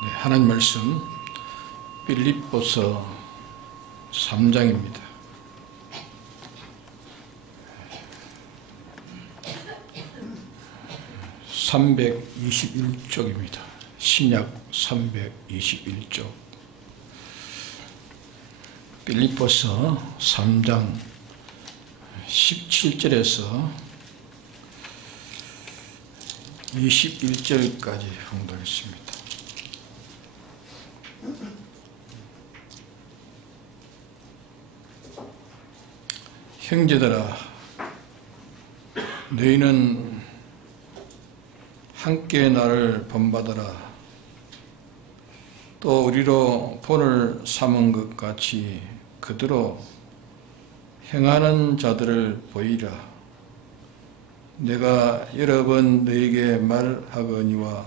네, 하나님 말씀 빌립보서 3장입니다. (321쪽입니다) 신약 321쪽 빌립보서 3장 17절에서 21절까지 봉독하겠습니다. 형제들아, 너희는 함께 나를 본받아라. 또 우리로 본을 삼은 것 같이 그대로 행하는 자들을 보이라. 내가 여러 번 너에게 말하거니와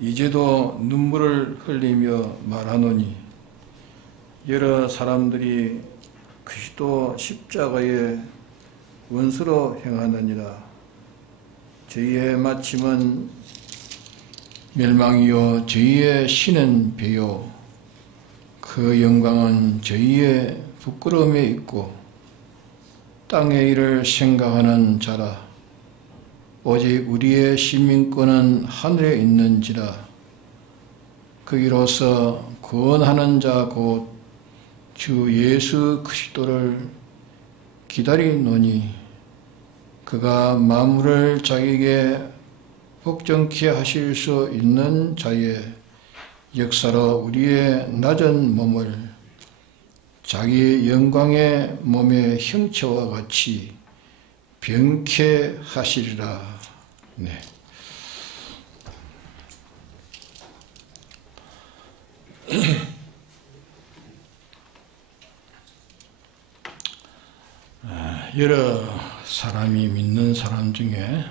이제도 눈물을 흘리며 말하노니, 여러 사람들이 그리스도 십자가의 원수로 행하느니라. 저희의 마침은 멸망이요 저희의 신은 배요 그 영광은 저희의 부끄러움에 있고 땅의 일을 생각하는 자라. 오직 우리의 시민권은 하늘에 있는지라. 거기로서 구원하는 자 곧 주 예수 그리스도를 기다리노니, 그가 만물을 자기에게 복종케 하실 수 있는 자의 역사로 우리의 낮은 몸을 자기 영광의 몸의 형체와 같이 병케 하시리라. 네. 여러 사람이 믿는 사람 중에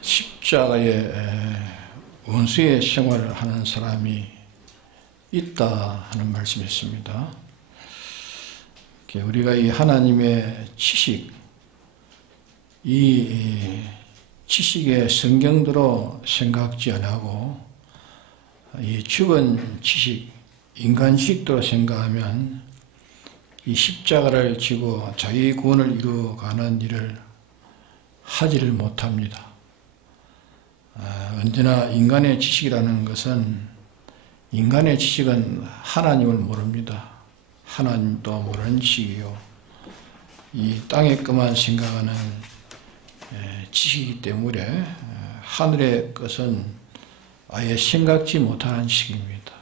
십자가의 원수의 생활을 하는 사람이 있다 하는 말씀이 있습니다. 우리가 이 하나님의 지식, 이 지식의 성경대로 생각지 않고 이 죽은 지식, 인간 지식대로 생각하면 이 십자가를 지고 자기 구원을 이루어가는 일을 하지를 못합니다. 언제나 인간의 지식이라는 것은, 인간의 지식은 하나님을 모릅니다. 하나님도 모르는 지식이요, 이 땅의 것만 생각하는 지식이기 때문에 하늘의 것은 아예 생각지 못하는 지식입니다.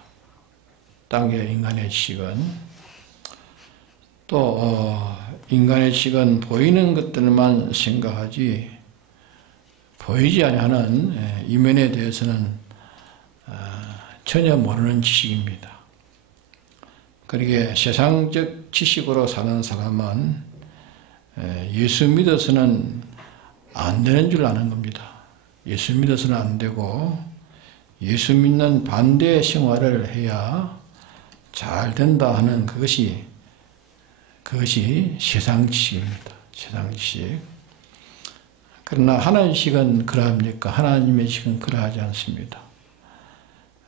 땅의 인간의 지식은 또 인간의 지식은 보이는 것들만 생각하지 보이지 아니하는 이면에 대해서는 전혀 모르는 지식입니다. 그러기에 세상적 지식으로 사는 사람은 예수 믿어서는 안 되는 줄 아는 겁니다. 예수 믿어서는 안 되고 예수 믿는 반대의 생활을 해야 잘 된다 하는 그것이 세상 지식입니다. 세상 지식. 그러나 하나님 지식은 그러합니까? 하나님의 지식은 그러하지 않습니다.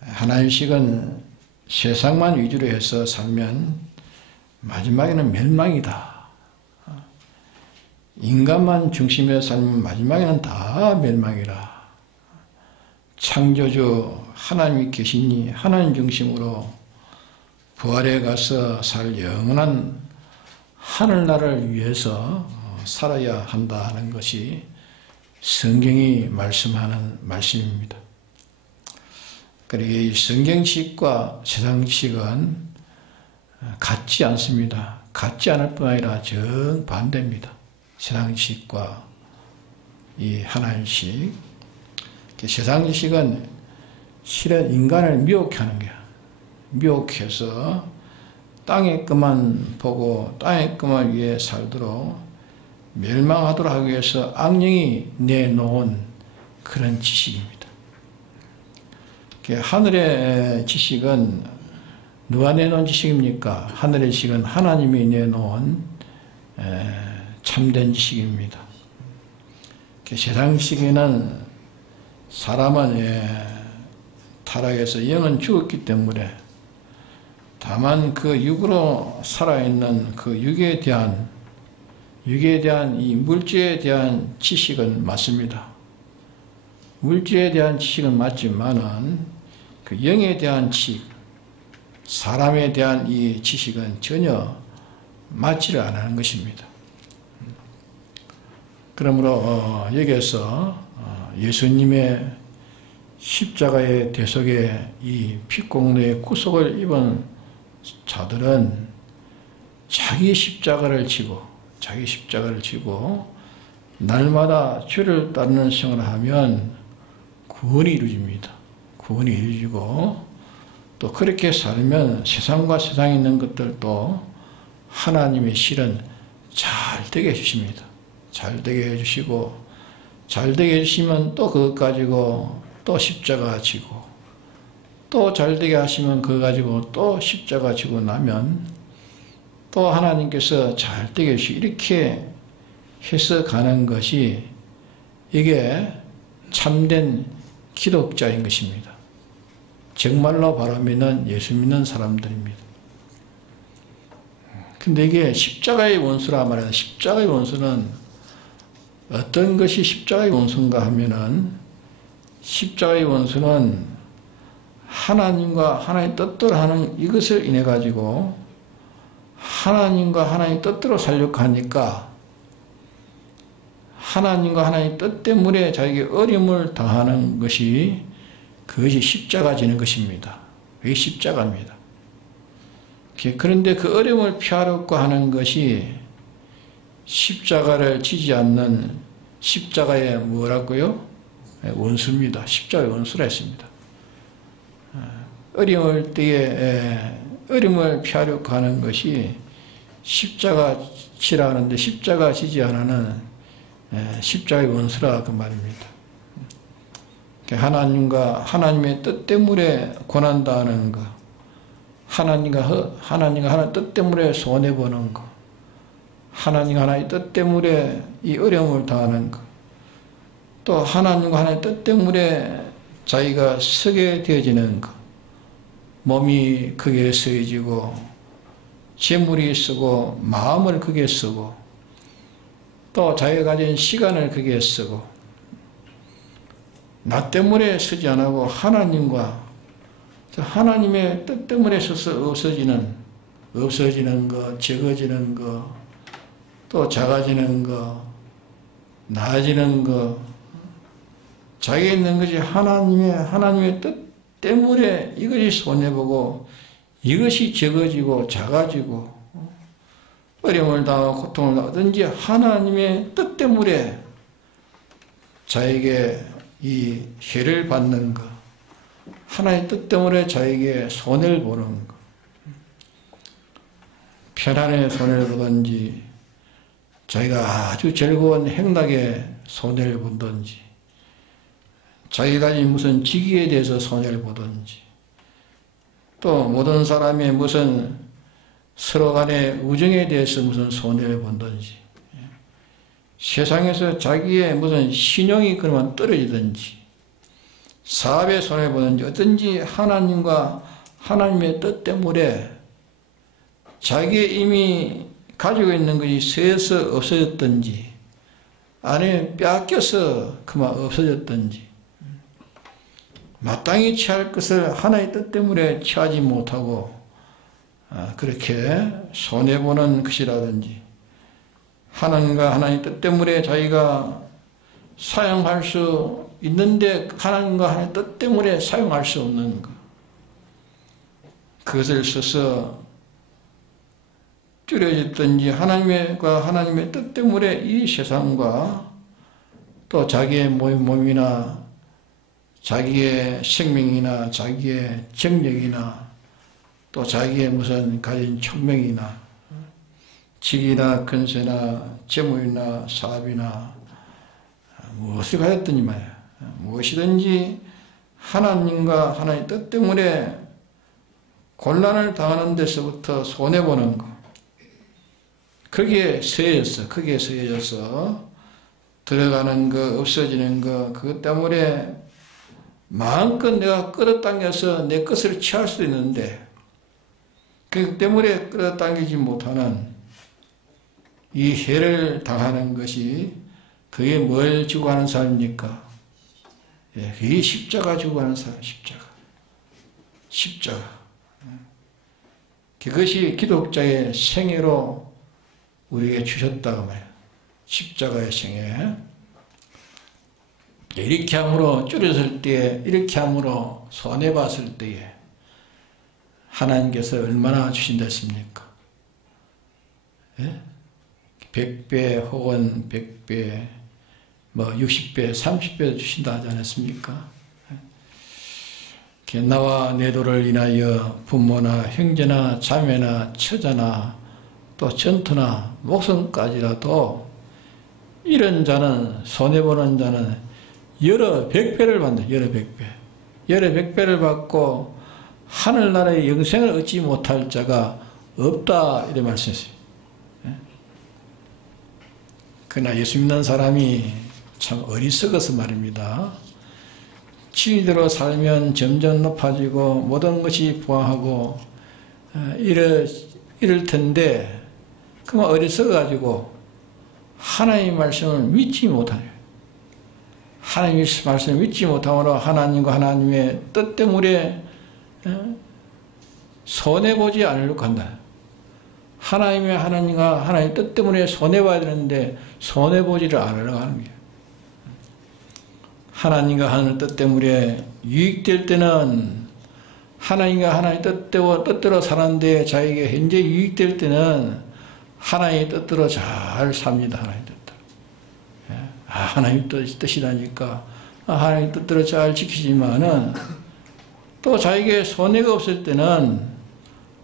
하나님 지식은 세상만 위주로 해서 살면 마지막에는 멸망이다. 인간만 중심에 살면 마지막에는 다 멸망이라. 창조주 하나님이 계시니 하나님 중심으로 부활에 가서 살 영원한 하늘나라를 위해서 살아야 한다 하는 것이 성경이 말씀하는 말씀입니다. 그러기에 이 성경 지식과 세상 지식은 같지 않습니다. 같지 않을 뿐 아니라 정반대입니다. 세상 지식과 이 하나님 지식. 세상 지식은 실은 인간을 미혹해 하는 거야. 미혹해서 땅의 것만 보고 땅의 것만 위해 살도록 멸망하도록 하기 위해서 악령이 내놓은 그런 지식입니다. 하늘의 지식은 누가 내놓은 지식입니까? 하늘의 지식은 하나님이 내놓은 참된 지식입니다. 세상 지식에는 사람은 타락해서 영은 죽었기 때문에 다만 그 육으로 살아있는 그 육에 대한 이 물질에 대한 지식은 맞습니다. 물질에 대한 지식은 맞지만은 그 영에 대한 지식, 사람에 대한 이 지식은 전혀 맞지를 않는 것입니다. 그러므로 여기에서 예수님의 십자가의 대속에 이 피공로의 구속을 입은 자들은 자기 십자가를 지고 날마다 주를 따르는 생활을 하면 구원이 이루어집니다. 구원이 이루어지고 또 그렇게 살면 세상과 세상에 있는 것들도 하나님의 실은 잘 되게 해주십니다. 잘 되게 해주시고 잘 되게 해주시면 또 그것 가지고 또 십자가 지고 또 잘 되게 하시면 그거 가지고 또 십자가 지고 나면 또 하나님께서 잘 되게 해주시고 이렇게 해서 가는 것이 이게 참된 기독자인 것입니다. 정말로 바로 믿는 예수 믿는 사람들입니다. 근데 이게 십자가의 원수라 말해요. 십자가의 원수는 어떤 것이 십자가의 원수인가 하면은 십자가의 원수는 하나님과 하나님의 뜻대로 하는 이것을 인해 가지고 하나님과 하나님의 뜻대로 살려고 하니까 하나님과 하나님의 뜻 때문에 자기에게 어려움을 당하는 것이 그것이 십자가 지는 것입니다. 그게 십자가입니다. 그런데 그 어려움을 피하려고 하는 것이 십자가를 지지 않는 십자가의 뭐라고요? 원수입니다. 십자가의 원수라 했습니다. 어려울 때에 어려움을 피하려고 하는 것이 십자가 지라 하는데 십자가 지지 않는 십자가의 원수라 그 말입니다. 하나님과 하나님의 뜻 때문에 고난당하는 것, 하나님과 하나님 뜻 때문에 손해보는 것, 하나님과 하나님의 뜻 때문에 이 어려움을 당하는 것, 또 하나님과 하나님의 뜻 때문에 자기가 서게 되어지는 것, 몸이 크게 쓰여지고 재물이 쓰고 마음을 크게 쓰고 또 자기가 가진 시간을 크게 쓰고 나 때문에 쓰지 않고 하나님의 뜻 때문에 써서 없어지는 것, 적어지는 것, 또 작아지는 것, 나아지는 것, 자기에 있는 것이 하나님의 뜻 때문에 이것이 손해보고 이것이 적어지고 작아지고 어려움을 당하고 고통을 당하든지 하나님의 뜻 때문에 자에게 이 해를 받는 것, 하나님의 뜻 때문에 자에게 손해를 보는 것, 편안에 손해를 보든지 자기가 아주 즐거운 행락에 손해를 보든지 자기가 가진 무슨 직위에 대해서 손해를 보든지 또 모든 사람의 무슨 서로 간의 우정에 대해서 무슨 손해를 보든지 세상에서 자기의 무슨 신용이 그러면 떨어지든지 사업에 손해를 보든지 어떤지 하나님과 하나님의 뜻 때문에 자기의 이미 가지고 있는 것이 쇠서 없어졌든지 아니면 빼앗겨서 그만 없어졌든지 마땅히 취할 것을 하나님의 뜻 때문에 취하지 못하고 그렇게 손해보는 것이라든지 하나님과 하나님의 뜻 때문에 자기가 사용할 수 있는데 하나님과 하나님의 뜻 때문에 사용할 수 없는 것 그것을 써서 줄여졌든지 하나님과 하나님의 뜻 때문에 이 세상과 또 자기의 몸이나 자기의 생명이나 자기의 정력이나 또 자기의 무슨 가진 총명이나 직이나 근세나 재물이나 사업이나 무엇을 가졌든지 말이야. 무엇이든지 하나님과 하나님의 뜻 때문에 곤란을 당하는 데서부터 손해보는 것. 거기에 서해져서 들어가는 거, 없어지는 거, 그것 때문에 마음껏 내가 끌어당겨서 내 것을 취할 수도 있는데 그 때문에 끌어당기지 못하는 이 해를 당하는 것이 그게 뭘 지고 하는 사람입니까? 예, 그게 십자가 지고 하는 사람, 십자가. 그것이 기독자의 생애로 우리에게 주셨다고 말해요. 십자가의 생애. 이렇게 함으로 줄였을 때에, 이렇게 함으로 손해봤을 때에 하나님께서 얼마나 주신다 했습니까? 예? 100배 혹은 100배, 60배, 30배 주신다 하지 않았습니까? 나와 내 도를 인하여 부모나 형제나 자매나 처자나 또 전투나 목숨까지라도 이런 자는, 손해보는 자는 여러 100배를 받는다. 여러 100배. 여러 100배를 받고 하늘나라의 영생을 얻지 못할 자가 없다 이렇게 말씀했어요. 그러나 예수 믿는 사람이 참 어리석어서 말입니다. 진리대로 살면 점점 높아지고 모든 것이 부황하고 이럴 텐데 그만 어리석어가지고 하나님의 말씀을 믿지 못하네요. 하나님의 말씀을 믿지 못함으로 하나님과 하나님의 뜻 때문에 손해보지 않으려고 한다. 하나님과 하나님의 뜻 때문에 손해봐야 되는데 손해보지를 않으려고 하는 거예요. 하나님과 하나님의 뜻 때문에 유익될 때는 하나님과 하나님의 뜻대로 사는데 자에게 현재 유익될 때는 하나님의 뜻대로 잘 삽니다. 하나님의 뜻대로. 하나님의 뜻이라니까 하나님의 뜻대로 잘 지키지만은 또 자에게 손해가 없을 때는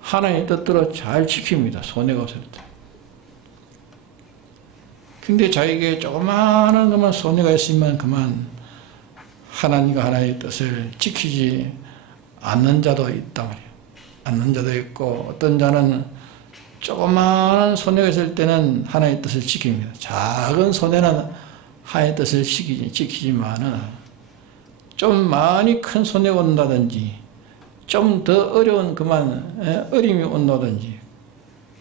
하나님의 뜻대로 잘 지킵니다. 손해가 없을 때. 근데 자에게 조그마한 것만 손해가 있으면 그만 하나님과 하나님의 뜻을 지키지 않는 자도 있단 말이에요. 않는 자도 있고 어떤 자는 조그마한 손해가 있을 때는 하나님의 뜻을 지킵니다. 작은 손해는 하나님의 뜻을 지키지만은 좀 많이 큰 손해가 온다든지 좀 더 어려운 어림이 온다든지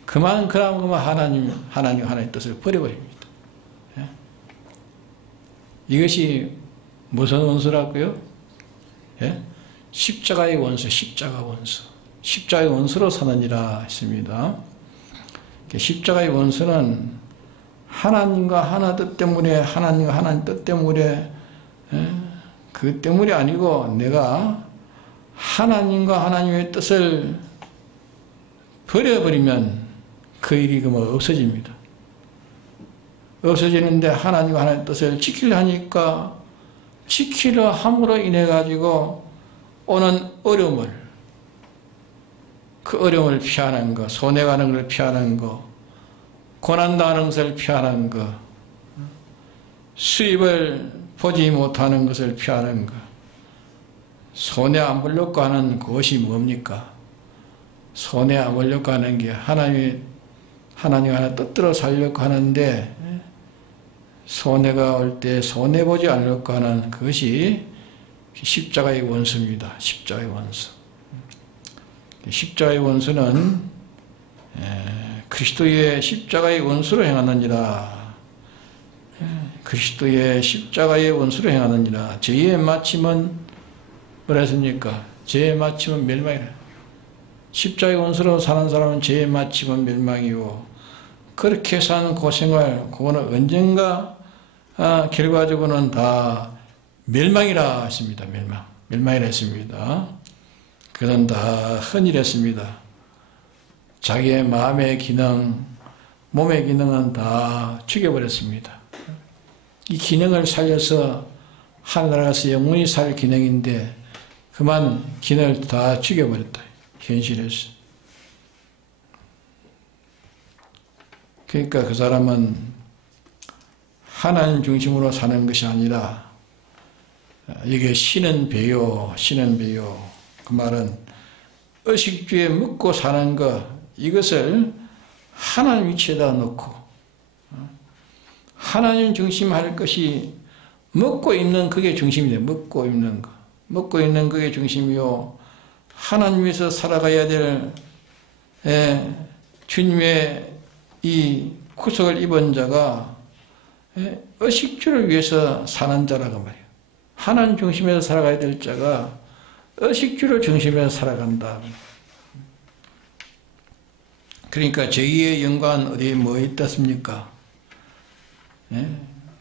그만 하나님의 뜻을 버려버립니다. 이것이 무슨 원수라고요? 십자가의 원수, 십자가의 원수로 사느니라 했습니다. 십자가의 원수는 하나님과 하나님 뜻 때문에 그 때문이 아니고 내가 하나님과 하나님의 뜻을 버려버리면 그 일이 없어집니다. 없어지는데 하나님과 하나님의 뜻을 지키려 하니까 지키려 함으로 인해 가지고 오는 어려움을, 그 어려움을 피하는 거, 손해가는 걸 피하는 거, 고난당하는 것을 피하는 거, 수입을 보지 못하는 것을 피하는 것, 손해 안 보려고 하는 그것이 뭡니까? 손해 안 보려고 하는 게 하나님 하나 뜻대로 살려고 하는데 손해가 올 때 손해 보지 않으려고 하는 그것이 십자가의 원수입니다. 십자가의 원수. 십자가의 원수는 그리스도의 십자가의 원수로 행하느니라. 그리스도의 십자가의 원수로 행하느니라. 저희의 마침은 뭐라 했습니까? 죄의 마침은 멸망이라. 십자가의 원수로 사는 사람은 죄의 마침은 멸망이고 그렇게 산 고생활 그거는 언젠가 결과적으로는 다 멸망이라 했습니다. 멸망이라 했습니다. 그는 다 헌일했습니다. 자기의 마음의 기능, 몸의 기능은 다 죽여버렸습니다. 이 기능을 살려서 하늘나라 가서 영원히 살 기능인데 그만 기능을 다 죽여버렸다. 현실에서. 그러니까 그 사람은 하나님 중심으로 사는 것이 아니라 이게 신은 배요. 그 말은 의식주에 묻고 사는 것 이것을 하나님 위치에다 놓고 하나님 중심할 것이 먹고 입는 그게 중심이 돼요. 먹고 입는 거. 먹고 있는 그게 중심이요. 하나님 위해서 살아가야 될 주님의 이 구속을 입은 자가 의식주를 위해서 사는 자라고 말이에요. 하나님 중심에서 살아가야 될 자가 의식주를 중심에서 살아간다. 그러니까 저희의 영광은 어디에 뭐 있었습니까?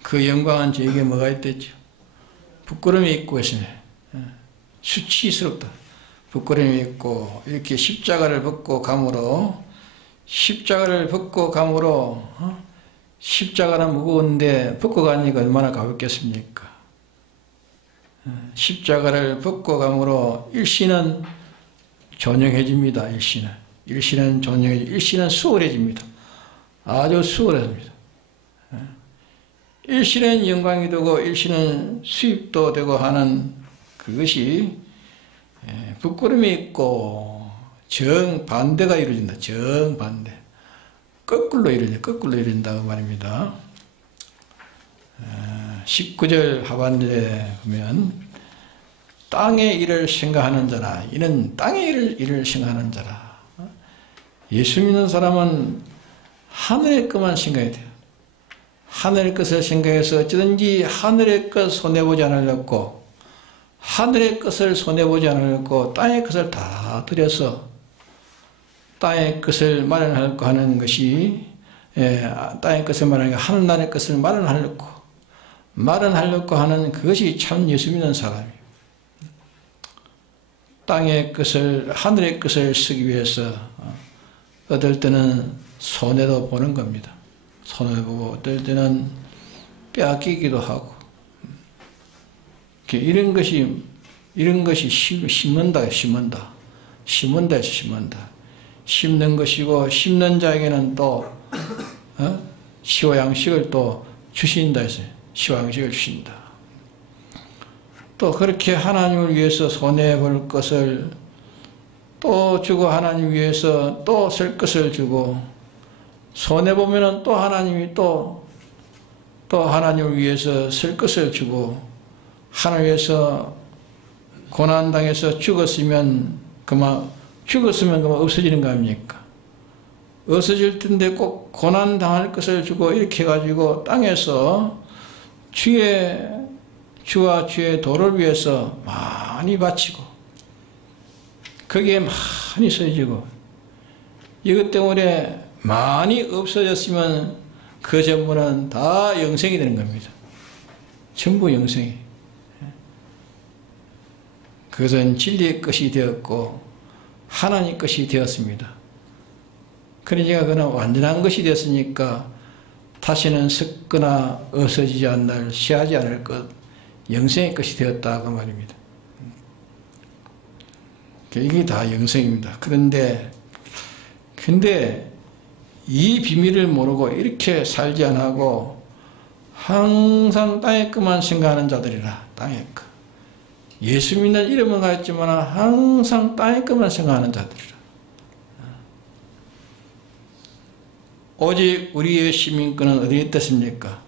그 영광은 저에게 뭐가 있댔죠? 부끄러움이 있고 있으네. 수치스럽다. 부끄러움이 있고 이렇게 십자가를 벗고 감으로 십자가는 무거운데 벗고 가니까 얼마나 가볍겠습니까? 십자가를 벗고 감으로 일신은 존영해집니다. 일신은 존영해집니다. 일신은 수월해집니다. 아주 수월해집니다. 일신은 영광이 되고 일신은 수입도 되고 하는 그것이 부끄러움이 있고 정반대가 이루어진다. 정반대. 거꾸로 이루어진다고 말입니다. 19절 하반절에 보면 땅의 일을 생각하는 자라. 이는 땅의 일을 생각하는 자라. 예수 믿는 사람은 하늘의 것만 생각해야 돼요. 하늘의 것을 생각해서 어찌든지 하늘의 것 손해보지 않으려고, 하늘의 것을 손해보지 않으려고 땅의 것을 다 들여서 땅의 것을 마련하려고 하는 것이, 땅의 것을 마련하려고, 하늘나라의 것을 마련하려고 하는 그것이 참 예수 믿는 사람이에요. 땅의 것을, 하늘의 것을 쓰기 위해서 어떨 때는 손해도 보는 겁니다. 손해보고 어떨 때는 빼앗기기도 하고, 이런 것이 심는다. 심는 것이고, 심는 자에게는 또 시와 양식을 또 주신다 했어요. 시와 양식을 주신다. 또 그렇게 하나님을 위해서 손해볼 것을 또 주고, 하나님 위해서 또 쓸 것을 주고, 손해보면은 또 하나님이 또 하나님을 위해서 쓸 것을 주고, 하나님 위해서 고난당해서 죽었으면 그만 없어지는 거 아닙니까? 없어질 텐데 꼭 고난당할 것을 주고, 이렇게 해가지고 땅에서 주와 주의 도를 위해서 많이 바치고, 거기에 많이 써지고, 이것 때문에 많이 없어졌으면 그 전부는 다 영생이 되는 겁니다. 전부 영생이. 그것은 진리의 것이 되었고 하나님 것이 되었습니다. 그러니까 그는 완전한 것이 되었으니까 다시는 썩거나 없어지지 않을, 시하지 않을 것, 영생의 것이 되었다 그 말입니다. 이게 다 영생입니다. 근데 이 비밀을 모르고 이렇게 살지 않고 항상 땅의 것만 생각하는 자들이라. 땅의 것. 예수 믿는 이름은 가졌지만 항상 땅의 것만 생각하는 자들이라. 오직 우리의 시민권은 어디에 있겠습니까?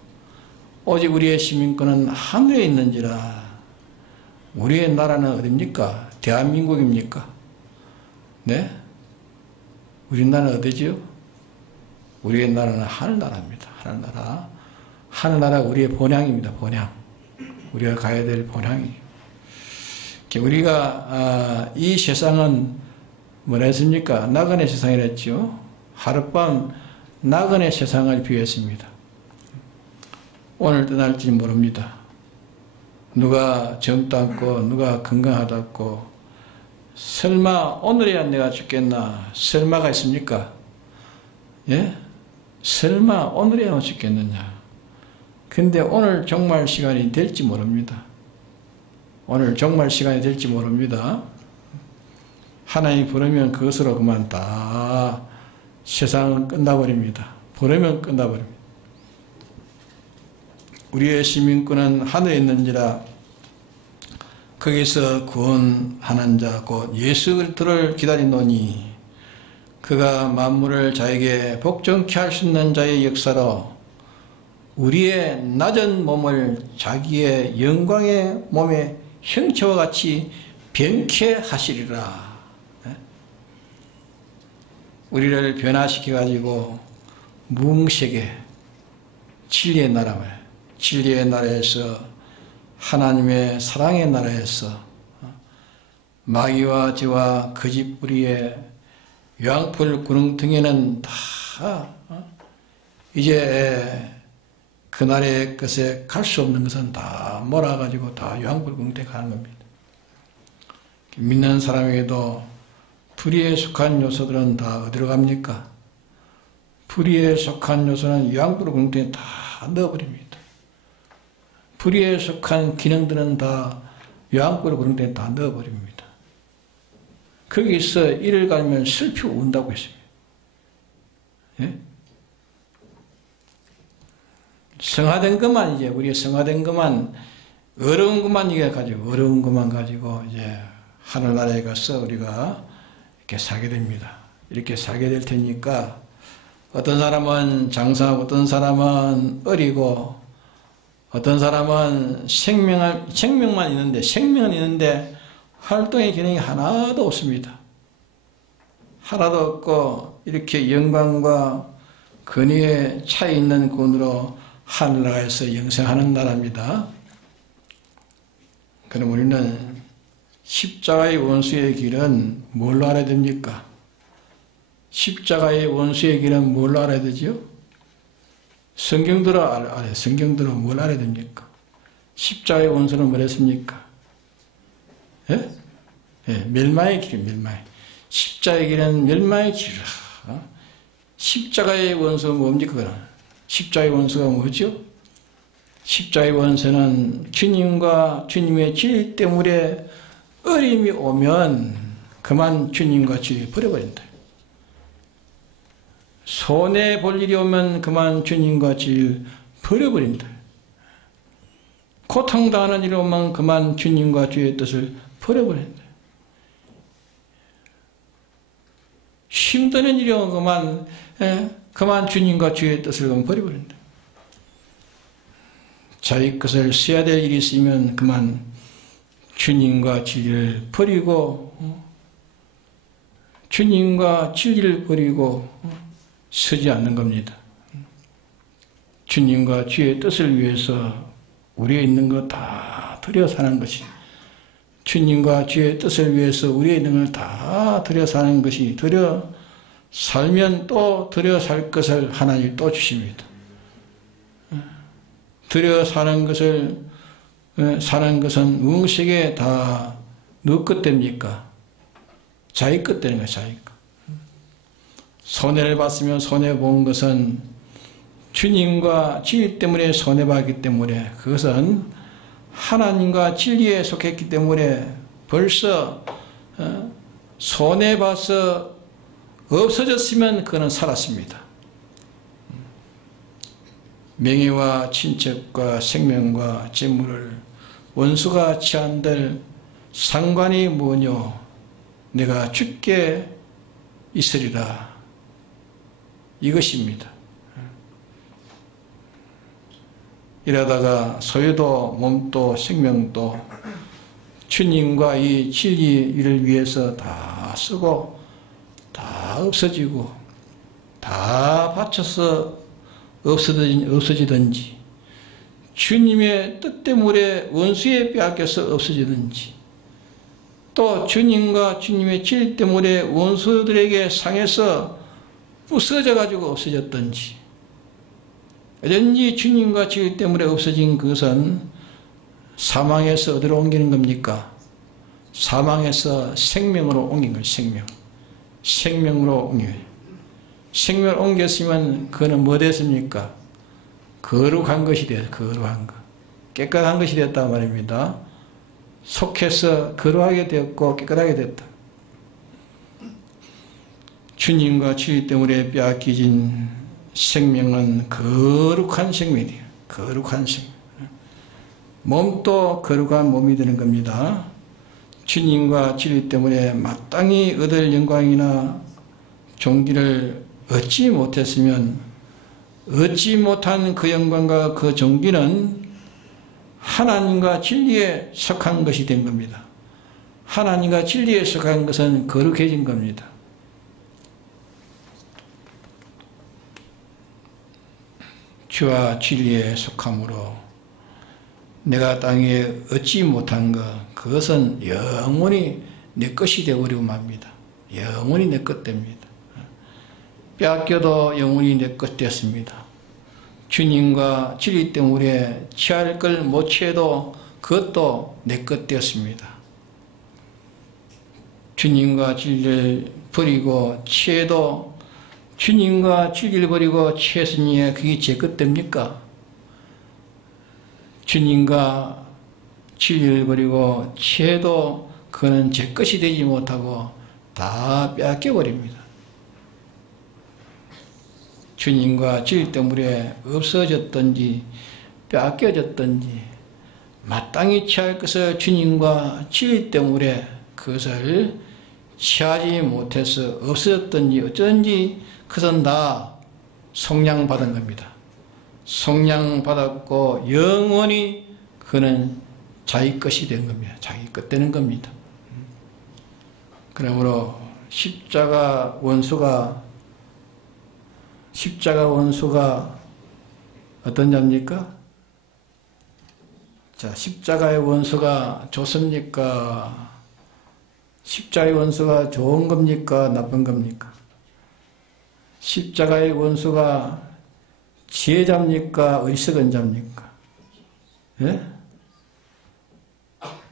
오직 우리의 시민권은 하늘에 있는지라. 우리의 나라는 어디입니까? 대한민국입니까? 네? 우리나라는 어디지요? 우리의 나라는 하늘나라입니다. 하늘나라. 하늘나라 우리의 본향입니다. 본향. 우리가 가야 될 본향이. 우리가 이 세상은 뭐라 했습니까? 나그네 세상이랬죠. 하룻밤 나그네 세상을 비웠습니다. 오늘 떠날지 모릅니다. 누가 젊다 않고 누가 건강하다고, 설마 오늘이야 내가 죽겠나? 설마가 있습니까? 예? 설마 오늘이야 죽겠느냐? 근데 오늘 종말 시간이 될지 모릅니다. 오늘 종말 시간이 될지 모릅니다. 하나님이 부르면 그것으로 그만 다 세상은 끝나버립니다. 부르면 끝나버립니다. 우리의 시민권은 하늘에 있는지라. 거기서 구원하는 자 곧 예수 그리스도를 기다리노니 그가 만물을 자에게 복종케 할 수 있는 자의 역사로 우리의 낮은 몸을 자기의 영광의 몸에 형체와 같이 변케 하시리라. 우리를 변화시켜 가지고 무응식의 진리의 나라에서 하나님의 사랑의 나라에서 마귀와 죄와 거짓 뿌리의 요양풀 구렁텅이는 다 이제 그날의 것에 갈 수 없는 것은 다 몰아가지고 다 요양풀 구렁텅이 가는 겁니다. 믿는 사람에게도 불의에 속한 요소들은 다 어디로 갑니까? 불의에 속한 요소는 요양풀 구렁텅이에 다 넣어버립니다. 불의에 속한 기능들은 다 요양풀 구렁텅이에 다 넣어버립니다. 거기서 이를 가면 슬피 운다고 했습니다. 예? 성화된 것만 이제 우리가 성화된 것만 어려운 것만 이게 가지고 어려운 것만 가지고 이제 하늘나라에 가서 우리가 이렇게 살게 됩니다. 이렇게 살게 될 테니까 어떤 사람은 장사하고 어떤 사람은 어리고 어떤 사람은 생명만 있는데 생명은 있는데 활동의 기능이 하나도 없습니다. 하나도 없고 이렇게 영광과 근위에 차 있는 군으로 하늘나라에서 영생하는 나라입니다. 그럼 우리는 십자가의 원수의 길은 뭘로 알아야 됩니까? 십자가의 원수의 길은 뭘로 알아야 되죠? 성경대로 알아요. 성경대로 뭘 알아야 됩니까? 십자가의 원수는 뭐랬습니까? 예? 예, 멸망의 길이에요, 멸망의. 십자가의 길은 멸망의 길이라. 십자가의 원수가 뭡니까, 그럼? 십자가의 원수가 뭐죠? 십자가의 원수는 주님과 주님의 진리 때문에 어림이 오면 그만 주님과 진리 버려버린다. 손해볼 일이 오면 그만 주님과 진리 버려버린다. 고통당하는 일이 오면 그만 주님과 주의 뜻을 버려버린다. 힘드는 일이 오면 그만 주님과 주의 뜻을 버려버린다. 자기 것을 써야 될 일이 있으면 그만 주님과 진리를 버리고 주님과 진리를 버리고 서지 않는 겁니다. 주님과 주의 뜻을 위해서 우리에 있는 것 다 들여 사는 것이 주님과 주의 뜻을 위해서 우리에 있는 걸 다 들여 사는 것이 들여 살면 또 들여 살 것을 하나님이 또 주십니다. 들여 사는 것을 사는 것은 무엇이게 다 누구 것 됩니까? 자기 것 되는 거예요. 자기 것. 손해를 봤으면 손해본 것은 주님과 진리 때문에 손해봤기 때문에 그것은 하나님과 진리에 속했기 때문에 벌써 손해봐서 없어졌으면 그는 살았습니다. 명예와 친척과 생명과 재물을 원수가 취한들 상관이 뭐뇨? 내가 죽게 있으리라. 이것입니다. 이러다가 소유도 몸도 생명도 주님과 이 진리를 위해서 다 쓰고 다 없어지고 다 바쳐서 없어지든지 주님의 뜻 때문에 원수에 빼앗겨서 없어지든지 또 주님과 주님의 진리 때문에 원수들에게 상해서 부서져 가지고 없어졌든지 여전히 주님과 진리 때문에 없어진 그것은 사망에서 어디로 옮기는 겁니까? 사망에서 생명으로 옮긴 거예요. 생명으로 옮겨요. 생명을 옮겼으면 그는 뭐 됐습니까? 거룩한 것이 됐어요. 거룩한 것. 깨끗한 것이 됐단 말입니다. 속해서 거룩하게 되었고 깨끗하게 됐다. 주님과 진리 때문에 빼앗기진 생명은 거룩한 생명이에요. 거룩한 생명. 몸도 거룩한 몸이 되는 겁니다. 주님과 진리 때문에 마땅히 얻을 영광이나 존귀를 얻지 못했으면 얻지 못한 그 영광과 그 존귀는 하나님과 진리에 속한 것이 된 겁니다. 하나님과 진리에 속한 것은 거룩해진 겁니다. 주와 진리에 속함으로 내가 땅에 얻지 못한 것, 그것은 영원히 내 것이 되어버리고 맙니다. 영원히 내 것 됩니다. 빼앗겨도 영원히 내 것 됐습니다. 주님과 진리 때문에 취할 걸 못 취해도 그것도 내 것 되었습니다. 주님과 진리를 버리고 취해도 주님과 진리를 버리고 취했으니 그게 제 것 됩니까? 주님과 진리를 버리고 취해도 그거는 제 것이 되지 못하고 다 빼앗겨버립니다. 주님과 진리 때문에 없어졌든지 빼앗겨졌든지 마땅히 취할 것을 주님과 진리 때문에 그것을 취하지 못해서 없어졌든지 어쩐지 그것은 다 속량받은 겁니다. 속량받았고 영원히 그는 자기 것이 된 겁니다. 자기 것 되는 겁니다. 그러므로 십자가 원수가 어떤 자입니까? 자, 십자가의 원수가 좋습니까? 십자가의 원수가 좋은 겁니까? 나쁜 겁니까? 십자가의 원수가 지혜자입니까? 어리석은 자입니까? 예?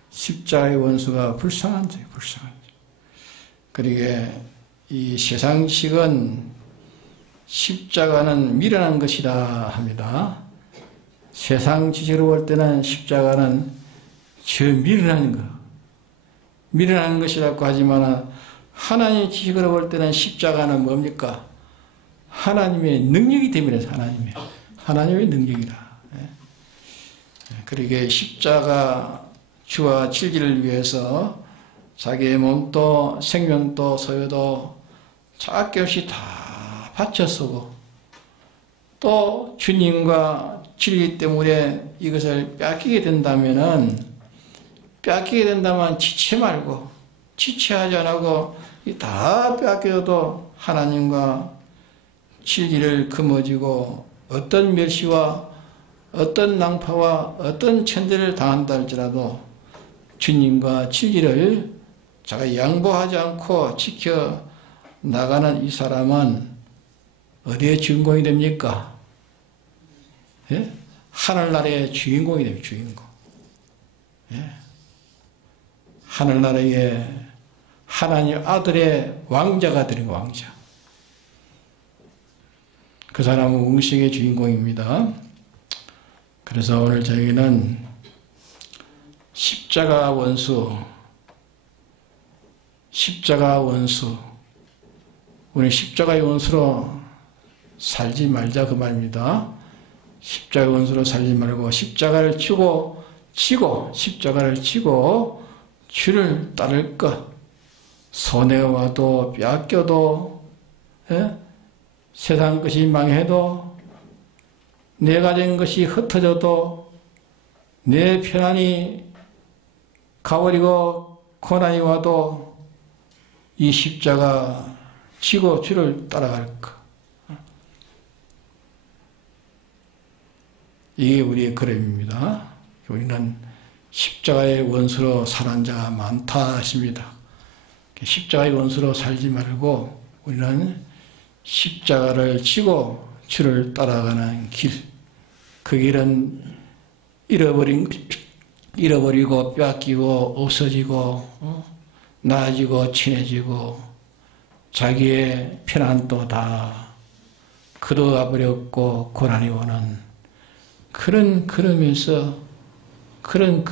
십자가의 원수가 불쌍한 자예요. 불쌍한 자. 그러게 이 세상식은 십자가는 미련한 것이다 합니다. 세상 지식으로 볼 때는 십자가는 저 미련한 것, 미련한 것이라고 하지만 하나님의 지식으로 볼 때는 십자가는 뭡니까? 하나님의 능력이 되면서 하나님의 능력이라. 그러게 십자가 주와 진리를 위해서 자기의 몸도 생명도 소유도 작게 없이 다 바쳐서고 또 주님과 진리 때문에 이것을 빼앗기게 된다면 지체 말고 지체하지 않고 다 빼앗겨도 하나님과 진리를 거머쥐고 어떤 멸시와 어떤 낭파와 어떤 천대를 당한다 할지라도 주님과 진리를 자가 양보하지 않고 지켜 나가는 이 사람은 어디의 주인공이 됩니까? 예? 하늘나라의 주인공이 됩니다. 주인공. 예? 하늘나라의 하나님 아들의 왕자가 되는 왕자. 그 사람은 웅식의 주인공입니다. 그래서 오늘 저희는 십자가 원수, 우리 십자가의 원수로 살지 말자 그 말입니다. 십자가의 원수로 살지 말고 십자가를 지고 주를 따를 것. 손해가 와도 빼앗겨도 세상 것이 망해도 내가 된 것이 흩어져도 내 편안히 가버리고 고난이 와도 이 십자가 지고 주를 따라갈 것. 이게 우리의 걸음입니다. 우리는 십자가의 원수로 살한 자가 많다 하십니다. 십자가의 원수로 살지 말고 우리는 십자가를 지고 주를 따라가는 길. 그 길은 잃어버리고 빼앗기고 없어지고 나아지고 친해지고 자기의 편안도 다 거둬가 버렸고 고난이 오는 그런 걸음에서 그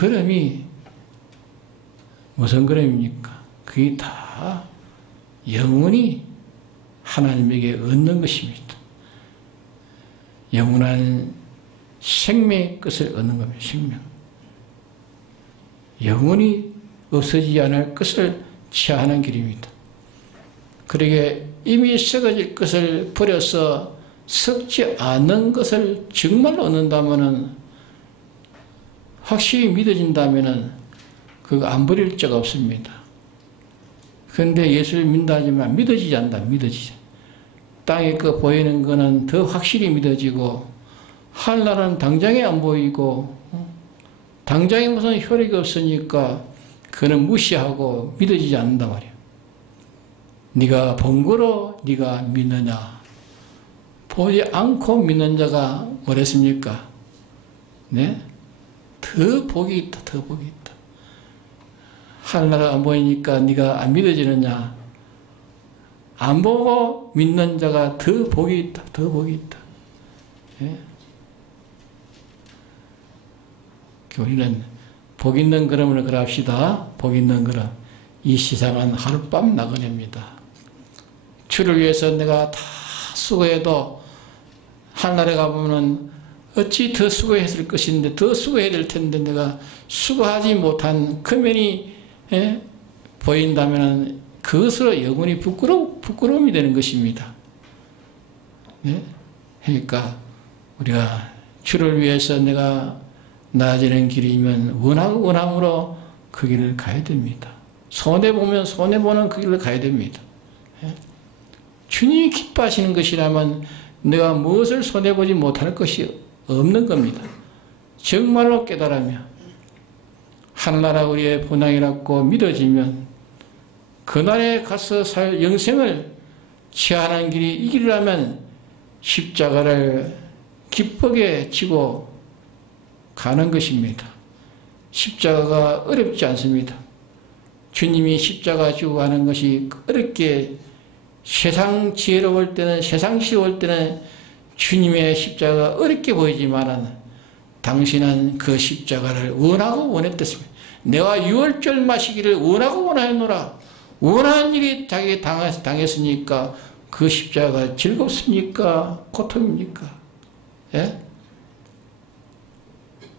걸음이 무슨 걸음입니까? 그게 다 영원히 하나님에게 얻는 것입니다. 영원한 생명의 것을 얻는 겁니다. 생명. 영원히 없어지지 않을 것을 취하는 길입니다. 그러게 이미 썩어질 것을 버려서 썩지 않은 것을 정말로 얻는다면은, 확실히 믿어진다면은 그거 안 버릴 적 없습니다. 그런데 예수를 믿는다 하지만 믿어지지 않는다. 믿어지지. 땅에 그 보이는 거는 더 확실히 믿어지고, 하늘나라는 당장에 안 보이고, 당장에 무슨 효력이 없으니까 그는 무시하고 믿어지지 않는단 말이야. 네가 본 거로 네가 믿느냐? 보지 않고 믿는 자가 뭐랬습니까? 네? 더 복이 있다. 더 복이 있다. 하늘나라가 안 보이니까 네가 안 믿어지느냐? 안 보고 믿는 자가 더 복이 있다. 더 복이 있다. 예? 우리는 복 있는 걸음을 걸읍시다. 복 있는 걸음. 이 세상은 하룻밤 나그네입니다. 주를 위해서 내가 다 수고해도 하늘나라에 가보면 어찌 더 수고했을 것인데, 더 수고해야 될 텐데 내가 수고하지 못한 금연이 보인다면 그것으로 영원히 부끄러움이 되는 것입니다. 네? 그러니까 우리가 주를 위해서 내가 나아지는 길이면 원함으로 그 길을 가야 됩니다. 손해보면 손해보는 그 길을 가야 됩니다. 주님이 기뻐하시는 것이라면 내가 무엇을 손해보지 못할 것이 없는 겁니다. 정말로 깨달으며 하늘나라 우리의 본향이라고 믿어지면 그날에 가서 살 영생을 취하는 길이 이 길이라면 십자가를 기쁘게 지고 가는 것입니다. 십자가가 어렵지 않습니다. 주님이 십자가 지고 가는 것이 어렵게, 세상 지혜로울 때는, 세상 시로울 때는 주님의 십자가가 어렵게 보이지만 당신은 그 십자가를 원하고 원했습니다. 내가 유월절 마시기를 원하고 원하였노라. 원하는 일이 자기에게 당했으니까 그 십자가가 즐겁습니까? 고통입니까? 예?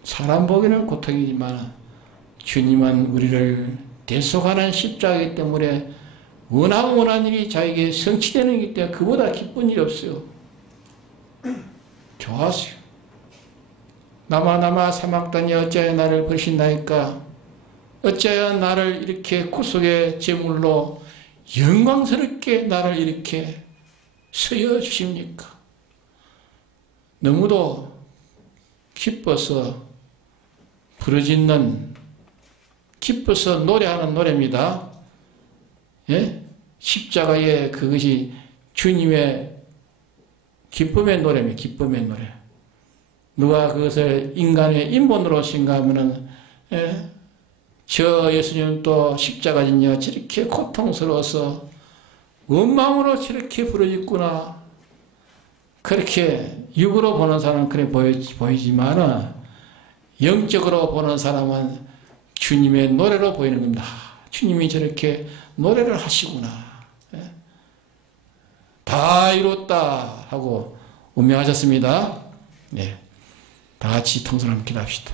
사람 보기에는 고통이지만 주님은 우리를 대속하는 십자가이기 때문에 원하고 원하는 일이 자기에게 성취되는 것이기 때문에 그보다 기쁜 일이 없어요. 좋았어요. 나마 사막단이 어찌하여 나를 버리신다니까? 어찌하여 나를 이렇게 구속의 제물로 영광스럽게 나를 이렇게 쓰여 주십니까? 너무도 기뻐서 부르짖는, 기뻐서 노래하는 노래입니다. 예? 십자가의 그것이 주님의 기쁨의 노래입니다. 기쁨의 노래. 누가 그것을 인간의 인본으로 생각하면은, 저 예수님은 또 십자가 지냐 저렇게 고통스러워서 원망으로 저렇게 부르짖구나. 그렇게 육으로 보는 사람은 그래 보이지만 영적으로 보는 사람은 주님의 노래로 보이는 겁니다. 주님이 저렇게 노래를 하시구나. 다 이뤘다 하고 운명하셨습니다. 네, 다 같이 통성을 기도합시다.